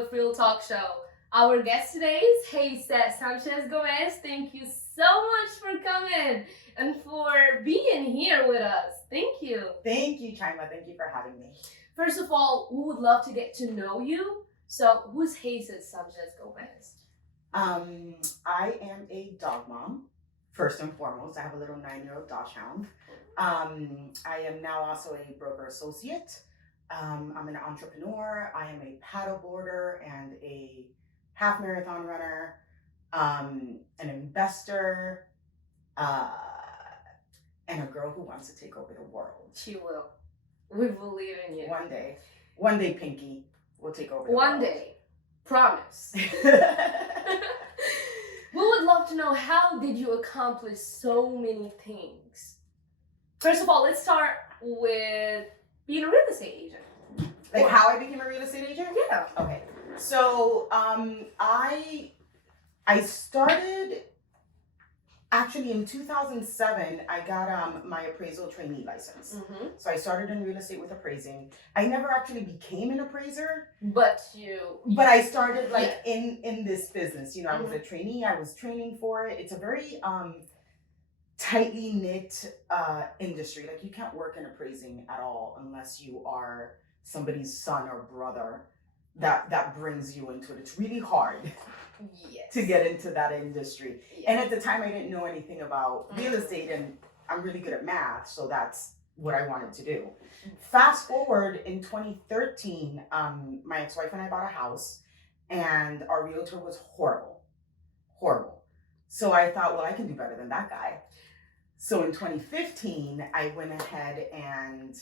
with Real Talk Show. Our guest today is Sanchez Gomez. Thank you so much for coming and for being here with us. Thank you. Thank you, Chima. Thank you for having me. First of all, we would love to get to know you. So, who's Sanchez Gomez? I am a dog mom, first and foremost. I have a little 9-year-old dachshund. I am now also a broker associate. I'm an entrepreneur. I am a paddleboarder and a half marathon runner, an investor, and a girl who wants to take over the world. She will. We believe in you. One day, Pinky will take over the world. One day. Promise. We would love to know, how did you accomplish so many things? First of all, let's start with being a real estate agent. Like how I became a real estate agent? Yeah. Okay. So I started actually in 2007. I got my appraisal trainee license. Mm-hmm. So I started in real estate with appraising. I never actually became an appraiser, but I started in this business. You know, I was a trainee. I was training for it. It's a very tightly knit industry. Like, you can't work in appraising at all unless you are somebody's son or brother that brings you into it. It's really hard to get into that industry. Yes. And at the time, I didn't know anything about real estate, and I'm really good at math, so that's what I wanted to do. Fast forward in 2013, my ex-wife and I bought a house, and our realtor was horrible. So I thought, well, I can do better than that guy. So in 2015, I went ahead and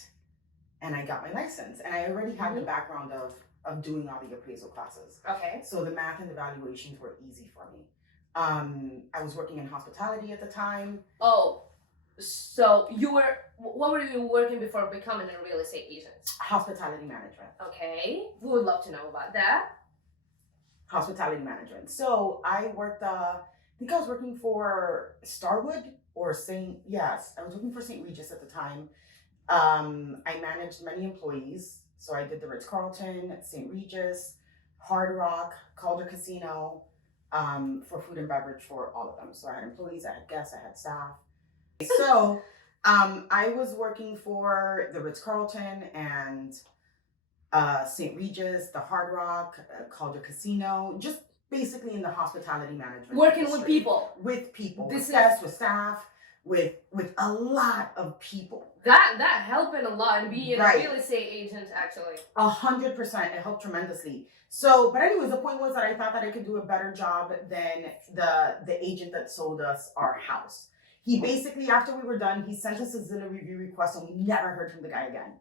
I got my license, and I already had the background of doing all the appraisal classes. Okay. So the math and the valuations were easy for me. I was working in hospitality at the time. Oh, so what were you working before becoming a real estate agent? Hospitality management. Okay, we would love to know about that. Hospitality management. So I worked, I think I was working for Starwood or I was working for St. Regis at the time. I managed many employees. So I did the Ritz-Carlton, St. Regis, Hard Rock, Calder Casino, for food and beverage for all of them. So I had employees, I had guests, I had staff. So I was working for the Ritz-Carlton and St. Regis, the Hard Rock, Calder Casino, just basically in the hospitality management. Working industry. With people. With guests, with staff, with a lot of people. That helping a lot, and being a real estate agent, actually. 100%, it helped tremendously. So, but anyways, the point was that I thought that I could do a better job than the agent that sold us our house. He basically, after we were done, he sent us a Zillow review request, and we never heard from the guy again.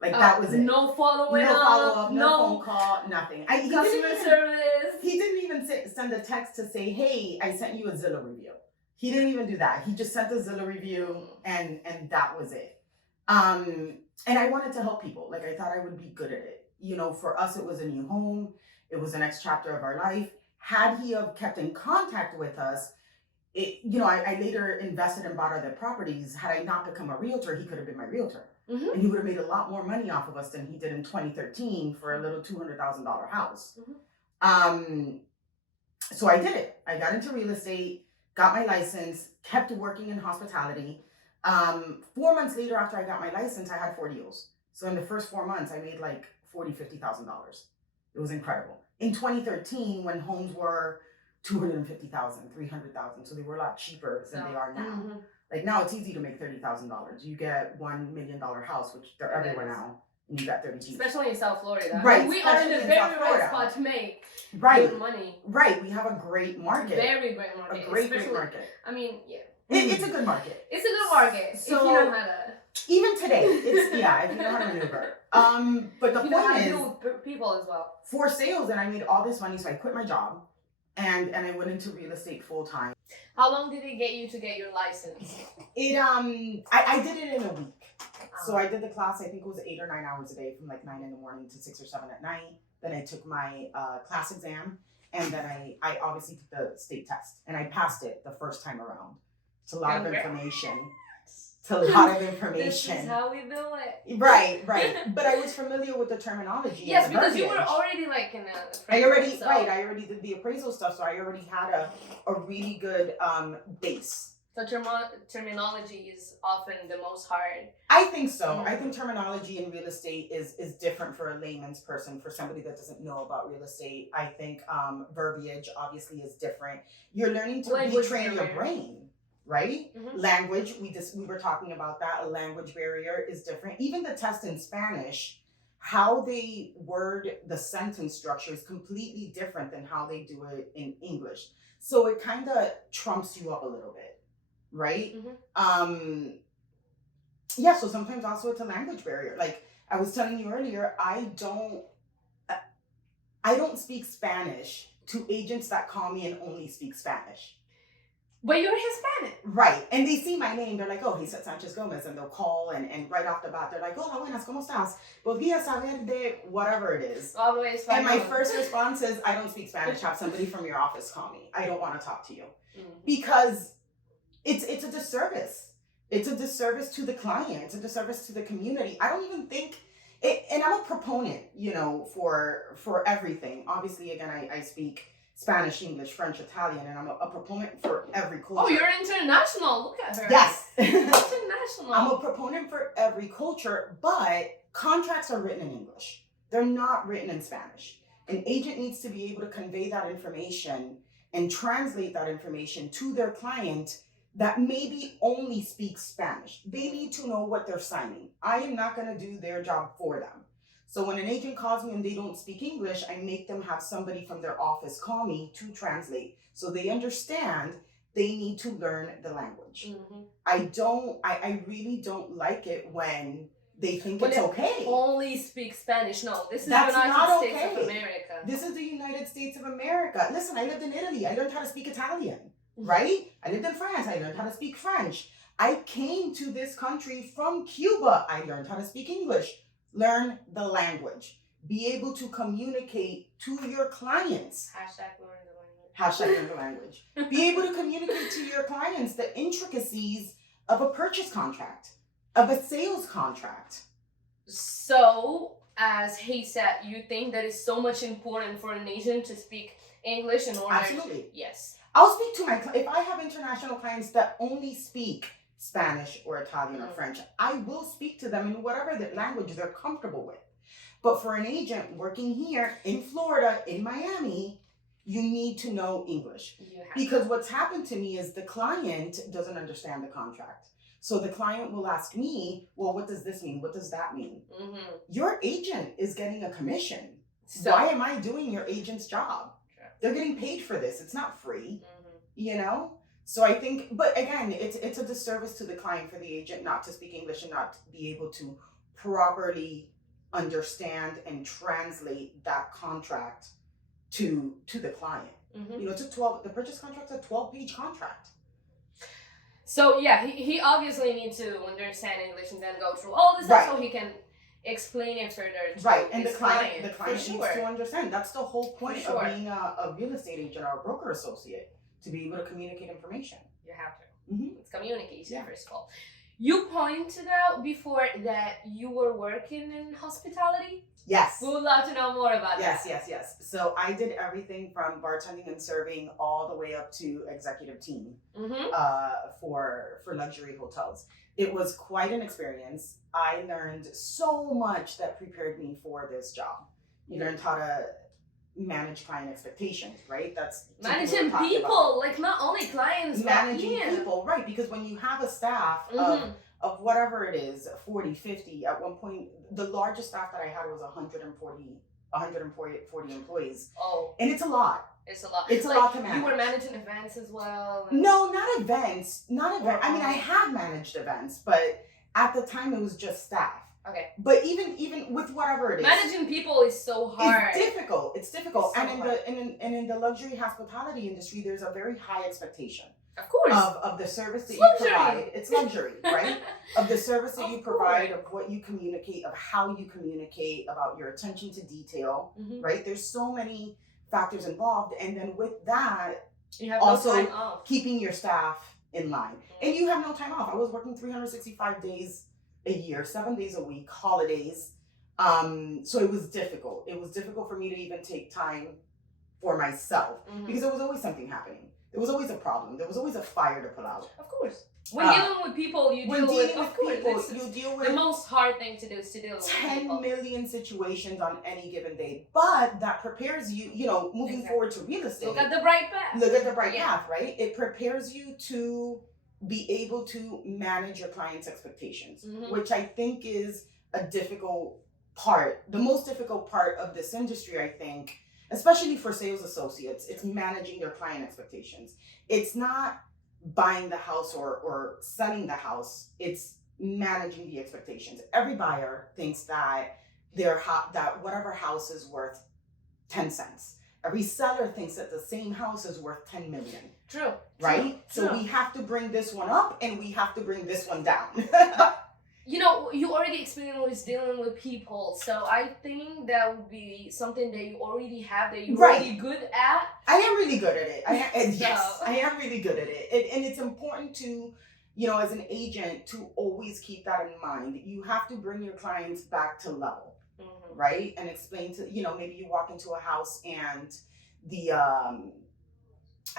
Like, that was it. No follow-up, no phone call, nothing. Customer service. He didn't even send a text to say, hey, I sent you a Zillow review. He didn't even do that. He just sent a Zillow review, and that was it. And I wanted to help people. Like, I thought I would be good at it. You know, for us, it was a new home. It was the next chapter of our life. Had he have kept in contact with us, I later invested and bought other properties. Had I not become a realtor, he could have been my realtor. Mm-hmm. And he would have made a lot more money off of us than he did in 2013 for a little $200,000 house. Mm-hmm. So I did it. I got into real estate, got my license, kept working in hospitality. 4 months later, after I got my license, I had 4 deals. So in the first 4 months, I made like $50,000. It was incredible. In 2013, when homes were $250,000, $300,000, so they were a lot cheaper than they are now. Mm-hmm. Like, now it's easy to make $30,000. You get $1 million house, which they're everywhere now, and you got 30 G's. Especially in South Florida. Right. We are in the very right spot to make good money. Right. We have a great market. Very great market. A great market. I mean, yeah. It's a good market. It's a good market. So, if you know how to. Even today, if you know how to maneuver. But the point is, deal with people as well. For sales, and I made all this money, so I quit my job, and I went into real estate full time. How long did it get you to get your license? I did it in a week. So I did the class. I think it was 8 or 9 hours a day, from like 9 in the morning to 6 or 7 at night. Then I took my class exam, and then I obviously took the state test, and I passed it the first time around. It's a lot of information. It's a lot of This information. is how we do it. Right. But I was familiar with the terminology. Yes, and the because you were verbiage. already like in a. I already so. right. I already did the appraisal stuff, so I already had a really good base. So terminology is often the most hard. I think so. I think terminology in real estate is different for a layman's person, for somebody that doesn't know about real estate. I think verbiage obviously is different. You're learning to retrain your brain, right? Language, we were talking about that. A language barrier is different. Even the test in Spanish, how they word the sentence structure is completely different than how they do it in English. So it kind of trumps you up a little bit. Right? Yeah, so sometimes also it's a language barrier. Like I was telling you earlier, I don't speak Spanish to agents that call me and only speak Spanish. But you're Hispanic. Right. And they see my name, they're like, oh, he said Sanchez Gomez, and they'll call and right off the bat, they're like, hola, buenas, ¿cómo estás? Podría saber de whatever it is. Always. And my first response is, I don't speak Spanish, have somebody from your office call me. I don't want to talk to you. Because it's a disservice. It's a disservice to the client. It's a disservice to the community. I don't even think it, and I'm a proponent, for everything. Obviously, again, I speak Spanish, English, French, Italian, and I'm a proponent for every culture. Oh, you're international. Look at her. Yes. International. I'm a proponent for every culture, but contracts are written in English. They're not written in Spanish. An agent needs to be able to convey that information and translate that information to their client that maybe only speaks Spanish. They need to know what they're signing. I am not going to do their job for them. So when an agent calls me and they don't speak English, I make them have somebody from their office call me to translate. So they understand they need to learn the language. I really don't like it when they think it's okay. Only speak Spanish. No, this is the That's United not States okay. of America. This is the United States of America. Listen, I lived in Italy. I learned how to speak Italian. Right? I lived in France. I learned how to speak French. I came to this country from Cuba. I learned how to speak English. Learn the language. Be able to communicate to your clients. Learn the language. Be able to communicate to your clients the intricacies of a purchase contract, of a sales contract. So, as he said, you think that it's so much important for an agent to speak English in order? Absolutely. Yes. I'll speak to if I have international clients that only speak Spanish or Italian or French, I will speak to them in whatever language they're comfortable with. But for an agent working here in Florida, in Miami, you need to know English. Because what's happened to me is the client doesn't understand the contract. So the client will ask me, well, what does this mean? What does that mean? Your agent is getting a commission. So why am I doing your agent's job? They're getting paid for this. It's not free, So I think, but again, it's a disservice to the client for the agent not to speak English and not be able to properly understand and translate that contract to the client. It's the purchase contract's a 12-page contract. So yeah, he obviously needs to understand English and then go through all this stuff so he can explain it further to and his the client needs sure. to understand. That's the whole point of being a real estate agent or a broker associate, to be able to communicate information. You have to. It's communication, first of all. You pointed out before that you were working in hospitality. Yes. We would love to know more about that. Yes. So I did everything from bartending and serving all the way up to executive team for luxury hotels. It was quite an experience. I learned so much that prepared me for this job. You learned how to manage client expectations, right? That's managing people, like not only clients, managing people, right? Because when you have a staff of whatever it is, 40, 50, at one point, the largest staff that I had was 140 employees. Oh. And it's a lot. It's a lot. It's a lot to manage. You were managing events as well? No, not events. I mean, I have managed events, but at the time it was just staff. Okay. But even with whatever it is, managing people is so hard. It's difficult. It's difficult. So and in the luxury hospitality industry, there's a very high expectation. Of course. Of the service that you provide. It's luxury, right? Of the service that you provide, of what you communicate, of how you communicate, about your attention to detail, right? There's so many factors involved. And then with that, you have also no time off. keeping your staff in line. And you have no time off. I was working 365 days a year, 7 days a week, holidays. So it was difficult. It was difficult for me to even take time for myself because there was always something happening. There was always a problem. There was always a fire to put out. Of course. When dealing with people, you deal with people. You deal with the most hard thing to do is to deal with 10 million situations on any given day. But that prepares you, moving forward to real estate. Look at the bright path. Look at the bright path, right? It prepares you to be able to manage your clients' expectations, which I think is a difficult part. The most difficult part of this industry, I think, especially for sales associates, it's managing their client expectations. It's not buying the house or selling the house. It's managing the expectations. Every buyer thinks that that whatever house is worth 10 cents. Every seller thinks that the same house is worth 10 million. True. Right? So we have to bring this one up and we have to bring this one down. You already experienced dealing with people, so I think that would be something that you already have, that you're really good at. I am really good at it. Yes, I am really good at it. And it's important to, as an agent, to always keep that in mind. You have to bring your clients back to level, right? And explain to, maybe you walk into a house and the,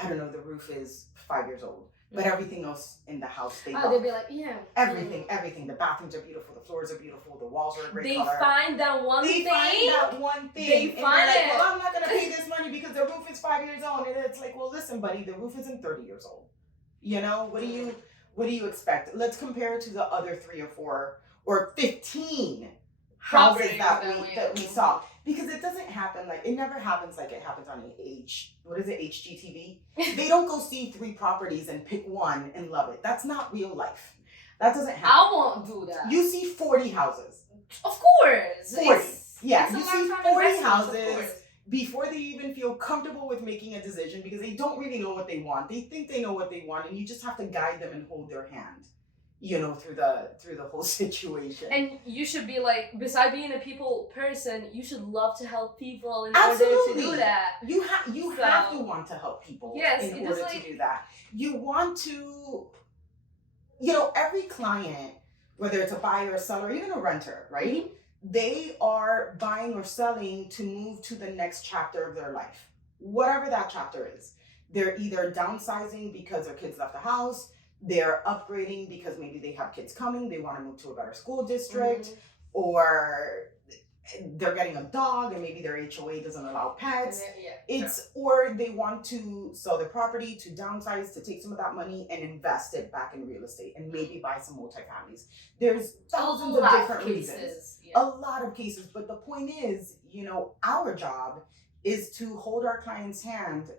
the roof is 5 years old. But everything else in the house, they'd be like, yeah. Everything. The bathrooms are beautiful, the floors are beautiful, the walls are a great color. They find that one thing. They find it. Well, I'm not going to pay this money because the roof is 5 years old. And it's like, well, listen, buddy, the roof isn't 30 years old. What do you expect? Let's compare it to the other 3 or 4 or 15 houses that we saw. Because it doesn't happen it never happens like it happens on HGTV? They don't go see 3 properties and pick one and love it. That's not real life. That doesn't happen. I won't do that. You see 40 houses. Of course. 40. You see 40 houses before they even feel comfortable with making a decision because they don't really know what they want. They think they know what they want and you just have to guide them and hold their hand. Through the whole situation. And you should be besides being a people person, you should love to help people in order to do that. You have to want to help people in order to do that. You want to, every client, whether it's a buyer, a seller, even a renter, right? They are buying or selling to move to the next chapter of their life, whatever that chapter is. They're either downsizing because their kids left the house. They're upgrading because maybe they have kids coming, they want to move to a better school district, or they're getting a dog and maybe their HOA doesn't allow pets. Or they want to sell their property, to downsize, to take some of that money and invest it back in real estate and maybe buy some multifamilies. There's thousands of different reasons. A lot of cases. But the point is, our job is to hold our client's hand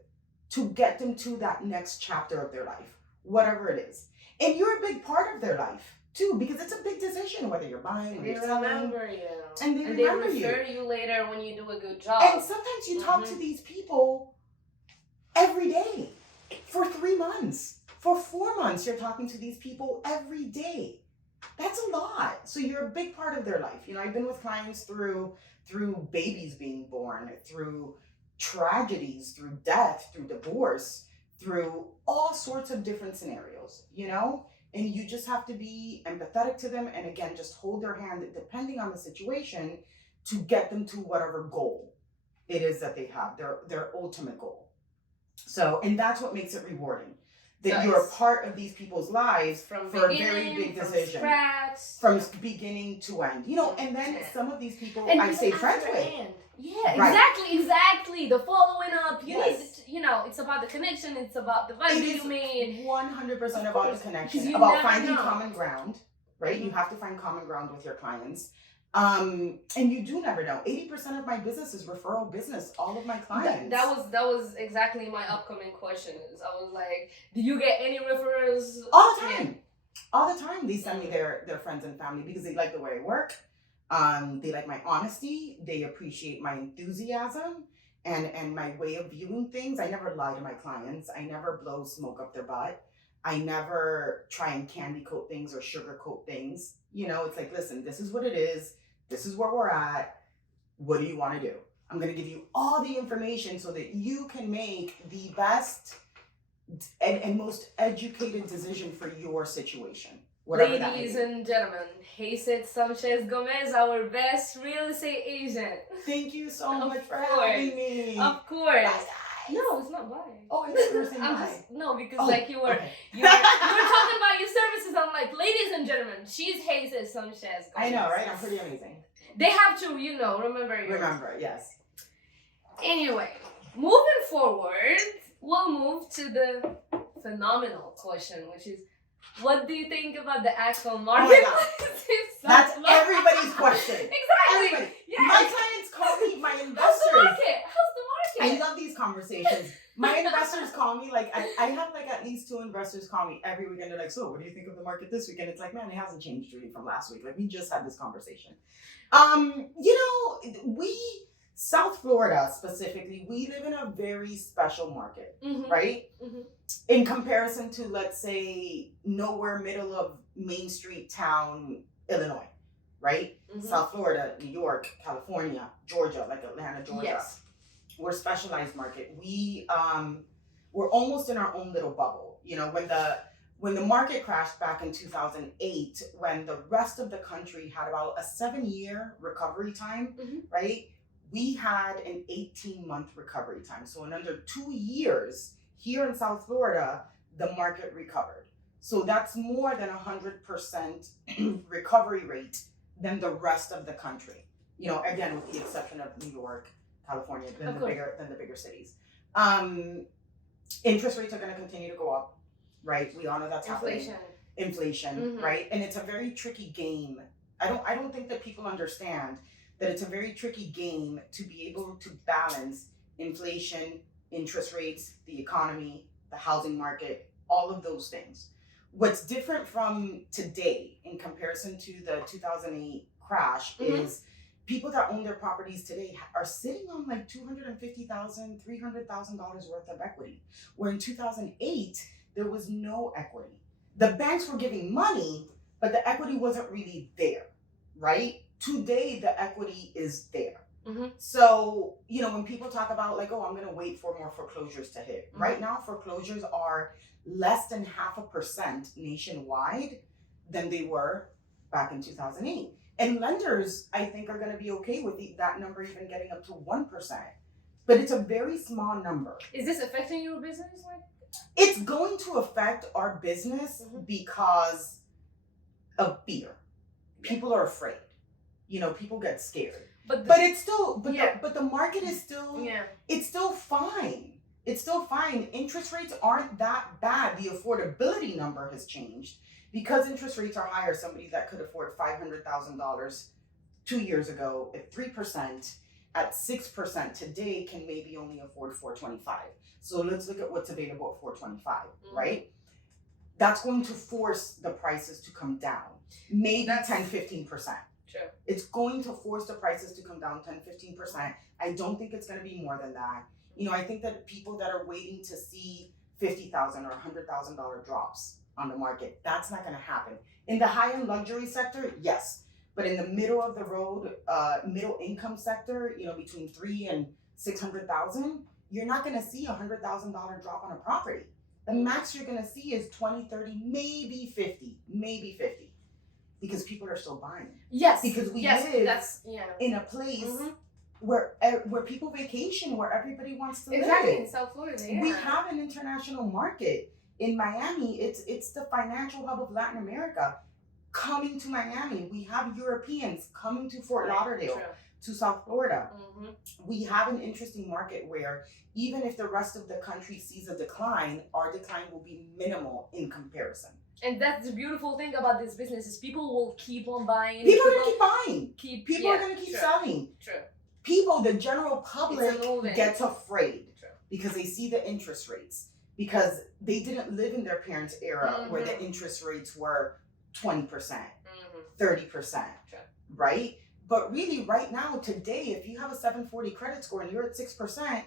to get them to that next chapter of their life. Whatever it is. And you're a big part of their life too, because it's a big decision whether you're buying or you're selling. Remember you. And they refer you later when you do a good job. And sometimes you talk to these people every day for 3 months. For 4 months, you're talking to these people every day. That's a lot. So you're a big part of their life. I've been with clients through babies being born, through tragedies, through death, through divorce, through all sorts of different scenarios, and you just have to be empathetic to them. And again, just hold their hand depending on the situation to get them to whatever goal it is that they have, their ultimate goal. So, and that's what makes it rewarding. That you're a part of these people's lives for a very big decision. From beginning to end. And then some of these people I stay friends with. Yeah, exactly. The following up. You need it's about the connection, it's about the vibe you made. 100% about the connection. About finding common ground, right? You have to find common ground with your clients. And you do never know. 80% of my business is referral business. All of my clients. That was exactly my upcoming question. I was like, do you get any referrals? All the time. All the time. They send me their friends and family because they like the way I work. They like my honesty. They appreciate my enthusiasm and my way of viewing things. I never lie to my clients. I never blow smoke up their butt. I never try and candy coat things or sugarcoat things. It's like, listen, this is what it is. This is where we're at. What do you want to do? I'm going to give you all the information so that you can make the best and most educated decision for your situation, whatever that may Ladies be. and gentlemen, Geiset Sanchez Gomez, our best real estate agent. Thank you so Of much for course. having me. Of course. Bye, guys. No, it's not bye. Oh, I thought you were saying I'm bye. just no, because Oh, like you were okay. you were talking about your services. I'm like, ladies and gentlemen, she's Geiset Sanchez Gomez. I know, right? I'm pretty amazing. They have to, remember your Remember, yes. Anyway, moving forward, we'll move to the phenomenal question, which is, what do you think about the actual market? Oh my God. That's everybody's question. Exactly. Everybody. Yes. My clients call me, my How's the investors. market? How's the I market? love these conversations. My investors call me, like, I have like at least 2 investors call me every weekend. They're like, so what do you think of the market this weekend? It's like, man, it hasn't changed really from last week. Like, we just had this conversation. South Florida specifically, we live in a very special market, right? Mm-hmm. In comparison to, let's say, nowhere middle of Main Street town, Illinois, right? Mm-hmm. South Florida, New York, California, Georgia, like Atlanta, Georgia. Yes. We're a specialized market. We're almost in our own little bubble. You know, when the market crashed back in 2008, when the rest of the country had about a 7-year recovery time, right? We had an 18-month recovery time. So in under 2 years, here in South Florida, the market recovered. So that's more than 100% recovery rate than the rest of the country. You know, again, with the exception of New York, California, than the bigger cities. Interest rates are going to continue to go up, right? We all know that's happening. Inflation, right? And it's a very tricky game. I don't think that people understand that it's a very tricky game to be able to balance inflation, interest rates, the economy, the housing market, all of those things. What's different from today in comparison to the 2008 crash is people that own their properties today are sitting on like $250,000, $300,000 worth of equity, where in 2008, there was no equity. The banks were giving money, but the equity wasn't really there, right? Today, the equity is there. So, you know, when people talk about like, oh, I'm going to wait for more foreclosures to hit. Right now, foreclosures are less than 0.5% nationwide than they were back in 2008. And lenders, I think, are going to be okay with that number even getting up to 1%. But it's a very small number. Is this affecting your business? It's going to affect our business because of fear. People are afraid. You know, people get scared. But it's still, but the market is still, it's still fine. It's still fine. Interest rates aren't that bad. The affordability number has changed. Because interest rates are higher, somebody that could afford $500,000 2 years ago at 3%, at 6% today can maybe only afford $425,000. So let's look at what's available at $425,000, right? That's going to force the prices to come down, maybe 10-15%. True. It's going to force the prices to come down 10-15%. I don't think it's going to be more than that. You know, I think that people that are waiting to see $50,000 or $100,000 drops on the market, that's not going to happen. In the high-end luxury sector, yes, but in the middle of the road, middle income sector, you know, between $300,000 and $600,000, you're not going to see $100,000 drop on a property. The max you're going to see is 20, 30, maybe 50, because people are still buying. Yes, because we live in a place where people vacation, where everybody wants to live. Exactly, in South Florida. Yeah. We have an international market. In Miami, it's the financial hub of Latin America. Coming to Miami, we have Europeans coming to Fort Lauderdale, to South Florida. We have an interesting market where even if the rest of the country sees a decline, our decline will be minimal in comparison. And that's the beautiful thing about this business is people will keep on buying. People are going to keep buying. People are going to keep selling. True. People, the general public, gets afraid because they see the interest rates. Because they didn't live in their parents' era where the interest rates were 20%, 30%, right? But really, right now, today, if you have a 740 credit score and you're at 6%,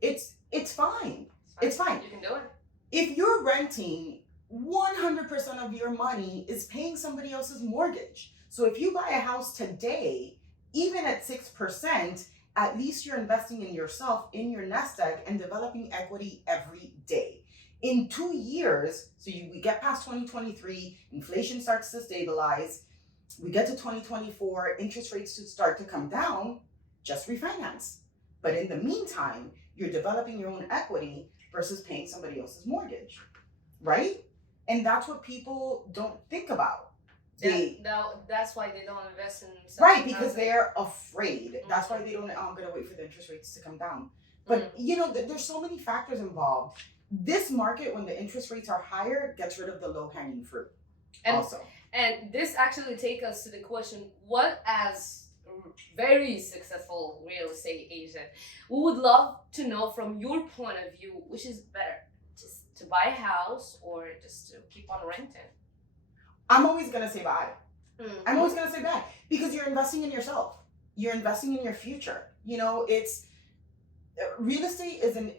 it's fine. It's fine. You can do it. If you're renting, 100% of your money is paying somebody else's mortgage. So if you buy a house today, even at 6%, at least you're investing in yourself, in your nest egg, and developing equity every day. In 2 years, we get past 2023, inflation starts to stabilize, we get to 2024, interest rates start to come down, just refinance. But in the meantime, you're developing your own equity versus paying somebody else's mortgage, right? And that's what people don't think about. That's why they don't invest in right, because they're afraid. That's why they don't. I'm gonna wait for the interest rates to come down. But there's so many factors involved. This market, when the interest rates are higher, gets rid of the low-hanging fruit. And this actually takes us to the question: what, as very successful real estate agent, we would love to know from your point of view, which is better, just to buy a house or just to keep on renting? I'm always gonna say buy. I'm always gonna say buy because you're investing in yourself. You're investing in your future. It's real estate is an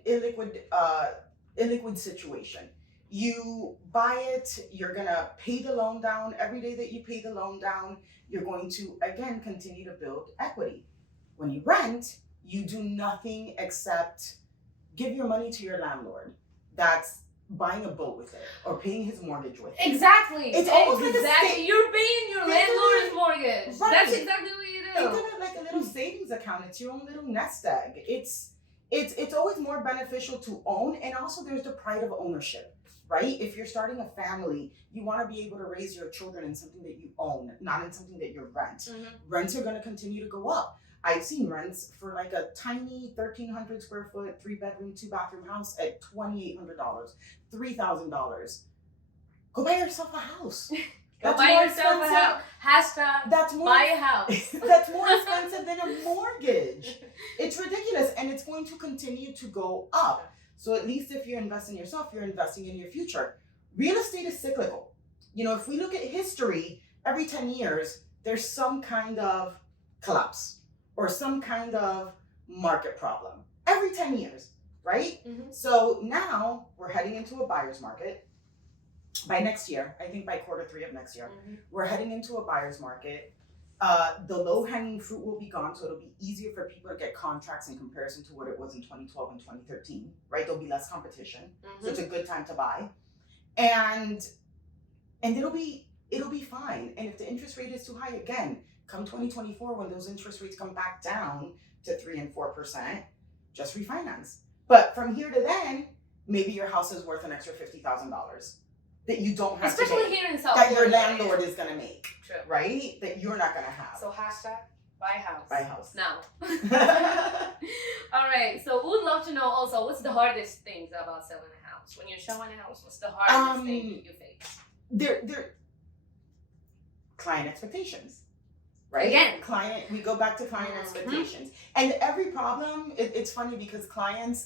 illiquid situation. You buy it, you're gonna pay the loan down. Every day that you pay the loan down, you're going to again continue to build equity. When you rent, you do nothing except give your money to your landlord. That's buying a boat with it or paying his mortgage with it. Exactly. It's almost like you're paying your landlord's mortgage. Right. That's exactly what you do. Think of it like a little savings account. It's your own little nest egg. It's always more beneficial to own, and also there's the pride of ownership, right? If you're starting a family, you want to be able to raise your children in something that you own, not in something that you rent. Rents are going to continue to go up. I've seen rents for like a tiny 1,300 square foot, 3-bedroom, 2-bathroom house at $2,800, $3,000. Go buy yourself a house. Go buy yourself a house. Hashtag buy a house. That's more expensive than a mortgage. It's ridiculous, and it's going to continue to go up. So at least if you invest in yourself, you're investing in your future. Real estate is cyclical. If we look at history, every 10 years, there's some kind of collapse or some kind of market problem. Every 10 years, right? So now we're heading into a buyer's market. By next year, I think by Q3 of next year, we're heading into a buyer's market. The low-hanging fruit will be gone, so it'll be easier for people to get contracts in comparison to what it was in 2012 and 2013, right? There'll be less competition, so it's a good time to buy, and it'll be fine. And if the interest rate is too high, again, come 2024, when those interest rates come back down to 3 and 4%, just refinance. But from here to then, maybe your house is worth an extra $50,000 that you don't have especially to make, here in South that Florida, your landlord is gonna make. True. Right? That you're not gonna have. So hashtag buy house. Buy house. Now. All right. So we would love to know also, what's the hardest things about selling a house? When you're selling a house, what's the hardest thing you face? They're client expectations. Right? Again. We go back to client expectations. And every problem, it's funny because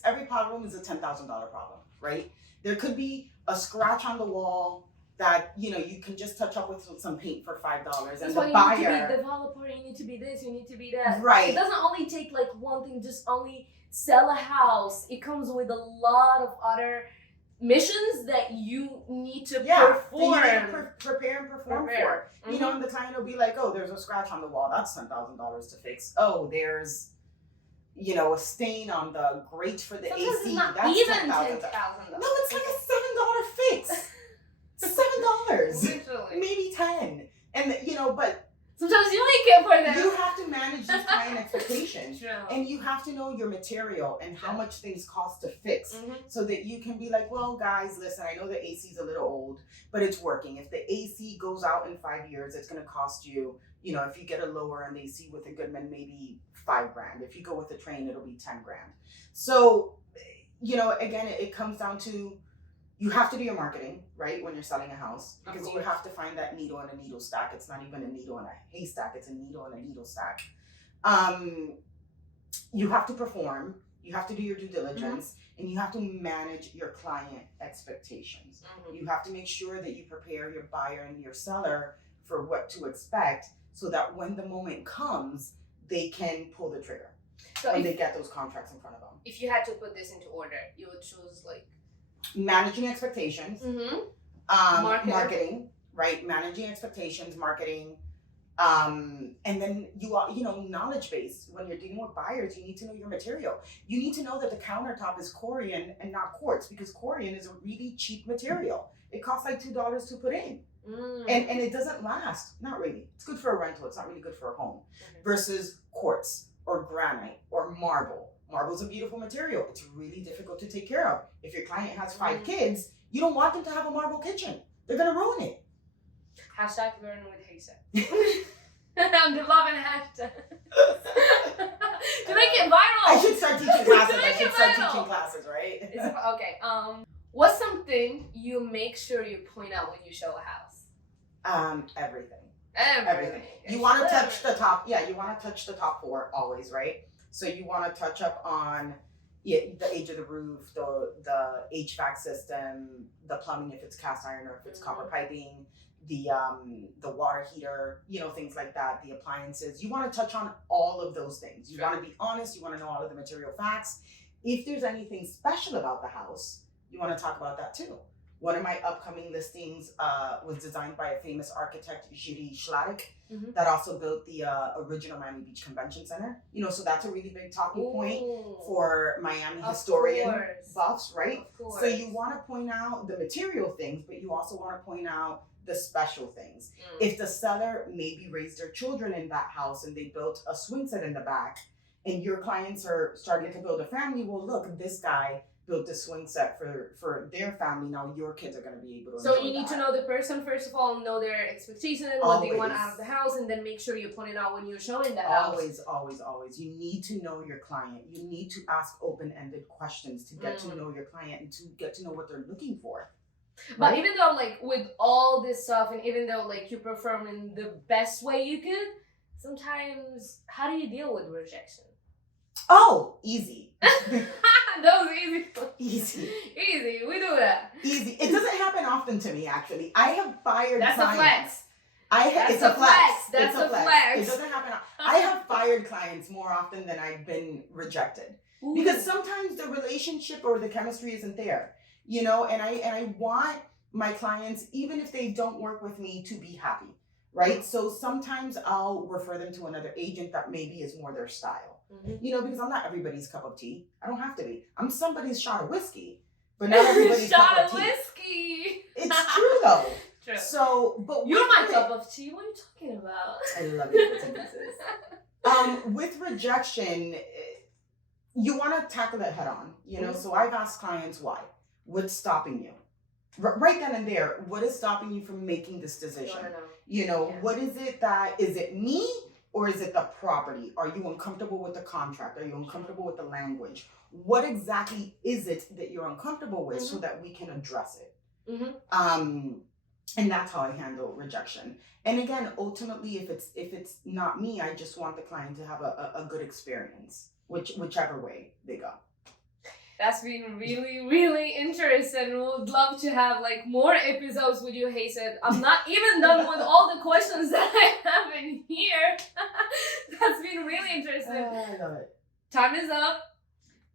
every problem is a $10,000 problem, right? There could be a scratch on the wall that you can just touch up with some paint for $5, and the buyer. You need to be developer. You need to be this. You need to be that. Right. It doesn't only take like one thing. Just only sell a house. It comes with a lot of other missions that you need to perform. That you need to prepare and perform for. And the client will be like, "Oh, there's a scratch on the wall. That's $10,000 to fix. Oh, there's." A stain on the grate for the Sometimes AC. It's not that's even $10,000. No, it's like a $7 fix. $7. Literally. Maybe 10. And but sometimes you make it for them. You have to manage these client expectations. True. And you have to know your material and how much things cost to fix so that you can be like, well, guys, listen, I know the AC is a little old, but it's working. If the AC goes out in 5 years, it's going to cost you, if you get a lower end AC with a Goodman, maybe $5,000. If you go with a train, it'll be $10,000. So, again, it comes down to, you have to do your marketing, right, when you're selling a house, because you have to find that needle in a needle stack. It's not even a needle in a haystack, it's a needle in a needle stack. You have to perform, you have to do your due diligence, and you have to manage your client expectations. You have to make sure that you prepare your buyer and your seller for what to expect, so that when the moment comes, they can pull the trigger when they get those contracts in front of them. If you had to put this into order, you would choose like managing expectations, marketing, right? Managing expectations, marketing, And then you are, knowledge base. When you're dealing with buyers, you need to know your material. You need to know that the countertop is Corian and not quartz, because Corian is a really cheap material. It costs like $2 to put in. And it doesn't last. Not really. It's good for a rental. It's not really good for a home. Versus quartz or granite or marble. Marble's a beautiful material. It's really difficult to take care of. If your client has 5 kids, you don't want them to have a marble kitchen. They're going to ruin it. Hashtag learn with Geiset. I'm loving hashtag. To make it viral. I should start teaching classes. Right? Okay. What's something you make sure you point out when you show a house? Everything. You want to touch the top. Yeah, you want to touch the top 4 always, right? So you want to touch up on the age of the roof, the HVAC system, the plumbing if it's cast iron or if it's copper piping, the water heater, things like that, the appliances. You want to touch on all of those things. You want to be honest. You want to know all of the material facts. If there's anything special about the house, you want to talk about that too. One of my upcoming listings was designed by a famous architect, Judy Schladik, that also built the original Miami Beach Convention Center. So that's a really big talking point for Miami historian buffs, right? So you want to point out the material things, but you also want to point out the special things. If the seller maybe raised their children in that house and they built a swing set in the back, and your clients are starting to build a family, well, look, this guy built the swing set for their family. Now your kids are going to be able to. So you need to know the person first of all, know their expectations, what they want out of the house, and then make sure you point it out when you're showing the house. Always. You need to know your client. You need to ask open-ended questions to get to know your client and to get to know what they're looking for. But even though, like, with all this stuff, and even though, like, you perform in the best way you could, sometimes, how do you deal with rejection? Oh, easy. That was easy. Easy. We do that. Easy. It doesn't happen often to me, actually. I have fired clients. That's a flex. It's a flex. That's a flex. It doesn't happen. I have fired clients more often than I've been rejected. Ooh. Because sometimes the relationship or the chemistry isn't there. And I want my clients, even if they don't work with me, to be happy, right? So sometimes I'll refer them to another agent that maybe is more their style. Because I'm not everybody's cup of tea. I don't have to be. I'm somebody's shot of whiskey, but not everybody's cup of tea. Shot of whiskey. It's true though. True. So, but you're my cup of tea. What are you talking about? I love you. With rejection, you want to tackle it head on. So I've asked clients why. What's stopping you? Right then and there, what is stopping you from making this decision? What is it is it me? Or is it the property? Are you uncomfortable with the contract? Are you uncomfortable with the language? What exactly is it that you're uncomfortable with so that we can address it? And that's how I handle rejection. And again, ultimately, if it's not me, I just want the client to have a good experience, whichever way they go. That's been really, really interesting. We would love to have more episodes with you, Geiset. I'm not even done with all the questions that I have in here. That's been really interesting. I love it. Time is up.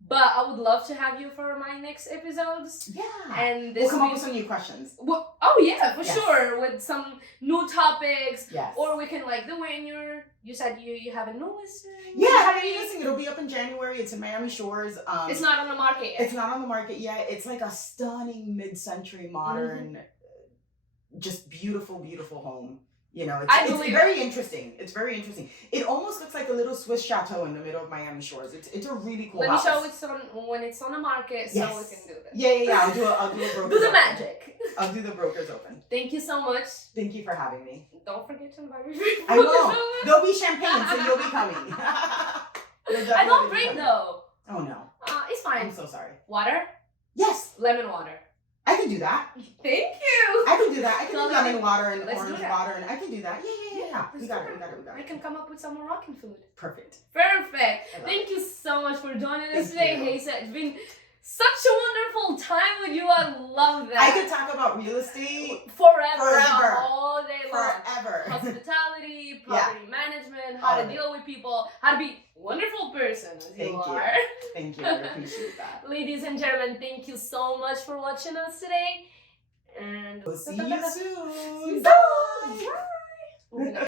But I would love to have you for my next episodes. Yeah. And we'll come up with some new questions. Well, for sure. With some new topics. Yes. Or we can the way you said you have a new listing. Yeah, I have a new listing. It'll be up in January. It's in Miami Shores. It's not on the market yet. It's not on the market yet. It's like a stunning mid-century modern, just beautiful, beautiful home. It's very interesting. It's very interesting. It almost looks like a little Swiss chateau in the middle of Miami Shores. It's a really cool house. Let me show it when it's on the market, so we can do this. Yeah. I'll do a broker's do the magic. I'll do the broker's open. Thank you so much. Thank you for having me. Don't forget to invite me. I will. There'll be champagne, so you'll be coming. I don't drink though. Oh no. It's fine. I'm so sorry. Water? Yes. Lemon water. I can do that. Thank you. I can do that. I can do lemon water and Let's orange water, and I can do that. Yeah. We got it. I can come up with some Moroccan food. Perfect. Thank you so much for joining us today, Geiset. It's been such a wonderful time with you. I love that. I could talk about real estate forever. All day long. Forever. Hospitality, property management, how to deal with people, how to be a wonderful person as you are. Thank you. I appreciate that. Ladies and gentlemen, thank you so much for watching us today. And we'll see you soon. Bye.